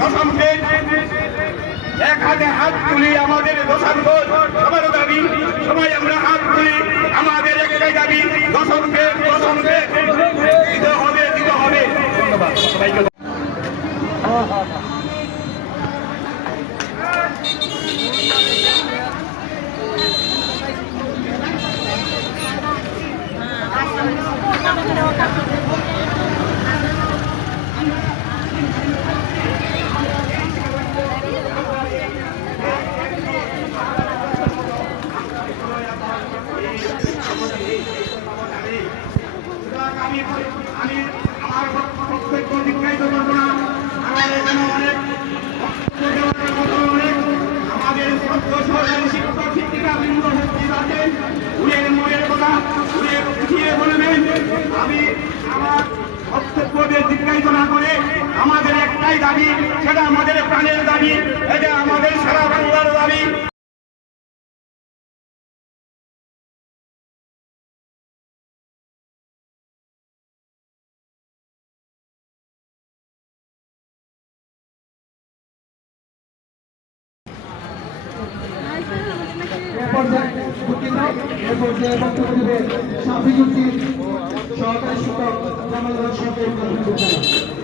দশমকে এক হাতে হাত তুলি আমাদের দশমকে সবার দাবি সবাই আমরা হাত তুলি আমাদের একটাই দাবি দশমকে দিতে হবে ধন্যবাদ সবাইকে। আমি আমার বক্তব্য দীর্ঘায়িত করবো না। আমার এখানে অনেক আমাদের সরকারি শিক্ষক শিক্ষিকা বৃন্দ উপস্থিত আছেন। উড়ের কথা উঠিয়ে বলবেন। আমি আমার বক্তব্যদের দীর্ঘায়িত না করে আমাদের একটাই দাবি, সেটা আমাদের প্রাণের দাবি, এটা আমাদের সারা বাংলার দাবি। সহকারী শিক্ষক জামাল সরকারি